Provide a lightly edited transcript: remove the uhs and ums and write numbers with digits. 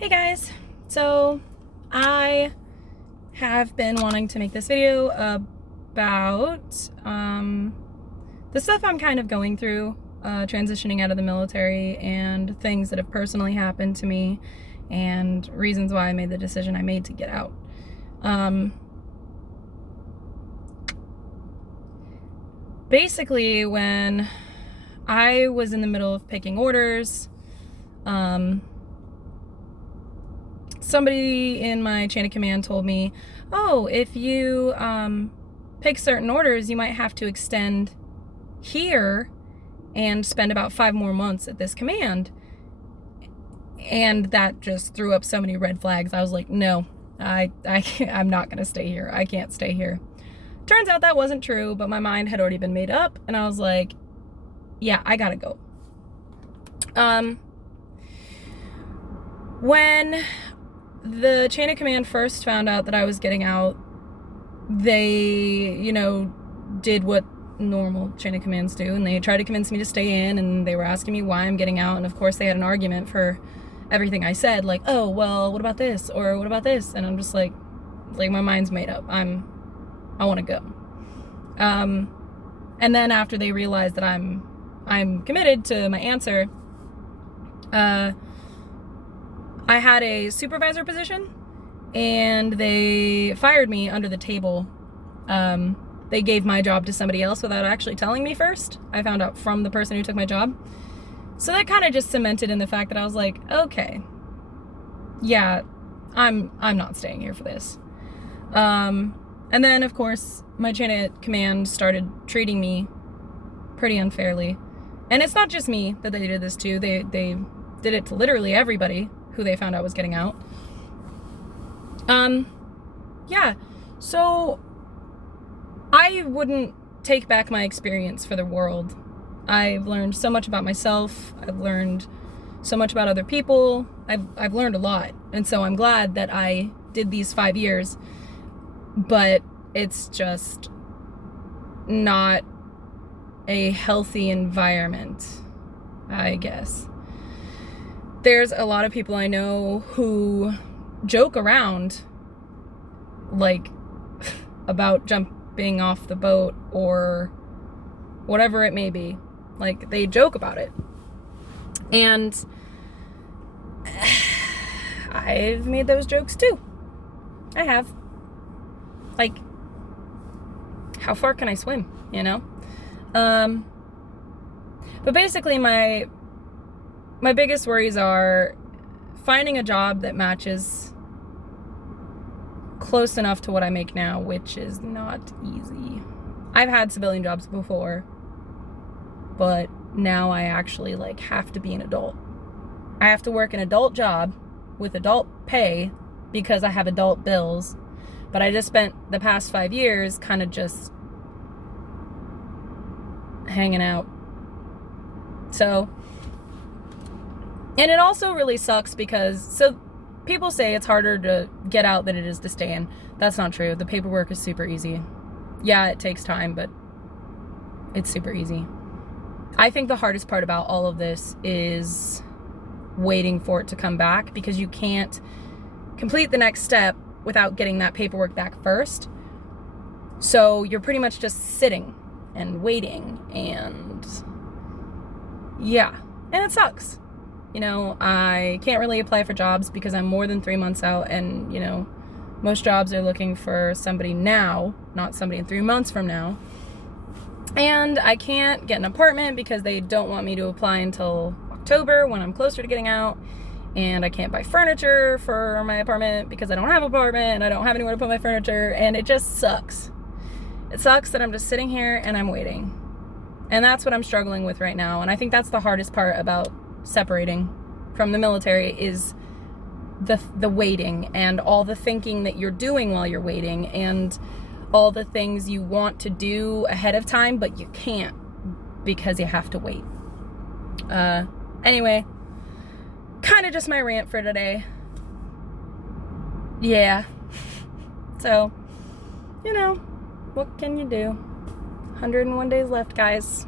Hey guys, so I have been wanting to make this video about the stuff I'm kind of going through, transitioning out of the military, and things that have personally happened to me and reasons why I made the decision I made to get out. Basically, when I was in the middle of picking orders, somebody in my chain of command told me, oh, if you pick certain orders, you might have to extend here and spend about 5 more months at this command. And that just threw up so many red flags. I was like, no, I'm not going to stay here. I can't stay here. Turns out that wasn't true, but my mind had already been made up, and I was like, yeah, I gotta go. When the chain of command first found out that I was getting out, they, did what normal chain of commands do, and they tried to convince me to stay in, and they were asking me why I'm getting out, and of course they had an argument for everything I said, like, oh, well, what about this, or what about this, and I'm just like my mind's made up. I want to go. And then after they realized that I'm committed to my answer, I had a supervisor position, and they fired me under the table. They gave my job to somebody else without actually telling me first. I found out from the person who took my job. So that kind of just cemented in the fact that I was like, okay, yeah, I'm not staying here for this. And then, of course, my chain of command started treating me pretty unfairly. And it's not just me that they did this to. They did it to literally everybody who they found out was getting out. Yeah, so I wouldn't take back my experience for the world. I've learned so much about myself. I've learned so much about other people. I've learned a lot. And so I'm glad that I did these 5 years, but it's just not a healthy environment, I guess. There's a lot of people I know who joke around, like, about jumping off the boat or whatever it may be. Like, they joke about it. And I've made those jokes too. I have. Like, how far can I swim, But basically my biggest worries are finding a job that matches close enough to what I make now, which is not easy. I've had civilian jobs before, but now I actually have to be an adult. I have to work an adult job with adult pay because I have adult bills. But I just spent the past 5 years kind of just hanging out. So, and it also really sucks because, people say it's harder to get out than it is to stay in. That's not true. The paperwork is super easy. Yeah, it takes time, but it's super easy. I think the hardest part about all of this is waiting for it to come back, because you can't complete the next step without getting that paperwork back first. So you're pretty much just sitting and waiting, and yeah, and it sucks. I can't really apply for jobs because I'm more than 3 months out, and most jobs are looking for somebody now, not somebody in 3 months from now. And I can't get an apartment because they don't want me to apply until October, when I'm closer to getting out. And I can't buy furniture for my apartment because I don't have an apartment and I don't have anywhere to put my furniture, and it just sucks. It sucks that I'm just sitting here and I'm waiting. And that's what I'm struggling with right now. And I think that's the hardest part about separating from the military, is the waiting and all the thinking that you're doing while you're waiting, and all the things you want to do ahead of time but you can't because you have to wait. Anyway, kind of just my rant for today. Yeah. So, what can you do? 101 days left, guys.